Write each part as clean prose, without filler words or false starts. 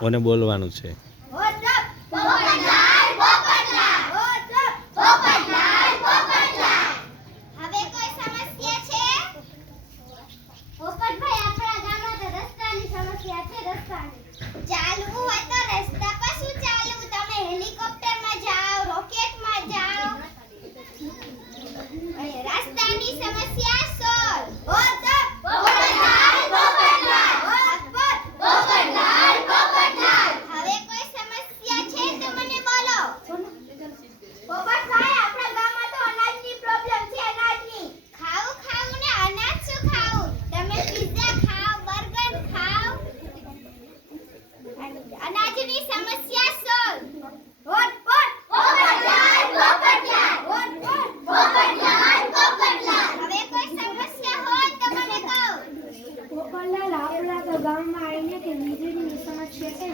ઓને બોલવાનું છે. ગામમાં આવીને કે વીજળીની સમસ્યા છે.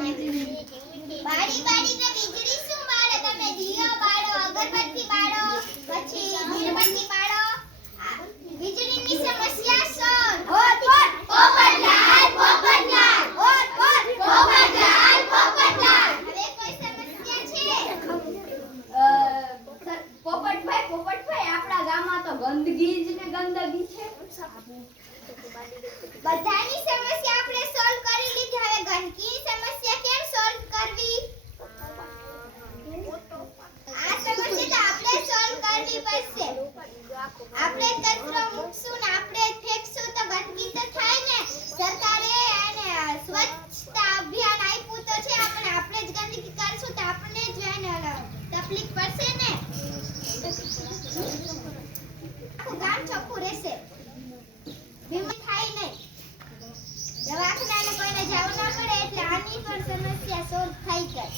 બારી બારીને વીજળી શું બાળે? તમે દિયો બાળો, અગરબત્તી બાળો, પછી મીણબત્તી બાળો. વીજળીની સમસ્યા સોલ્વ. પોપટલાલ પોપટલાલ પોપટલાલ પોપટલાલ. હવે કોઈ સમસ્યા છે? પોપટભાઈ આપણા ગામમાં તો ગંદકી જ ને ગંદકી છે. બધાની સમસ્યા આપણે સોલ્વ કરી લીધી. હવે ગંદકીની સમસ્યા કેમ સોલ્વ કરવી? આ સમસ્યા તો આપણે સોલ્વ કરવી પડશે. આપણે કચરો મૂકશું ને આપણે ફેંકશું તો ગંદકી તો થાય ને. સરકારે અને સ્વચ્છતા અભિયાન આપ્યું તો છે, આપણે જ ગંદકી કરશું તો આપણને જ તકલીફ પડશે ને. આખું ગામ ચોખ્ખું રહેશે, બીમાર થાય નહીં. દવાખાનાને કોઈને જવું ન પડે એટલે આની પણ સમસ્યા સોલ્વ થઈ ગઈ.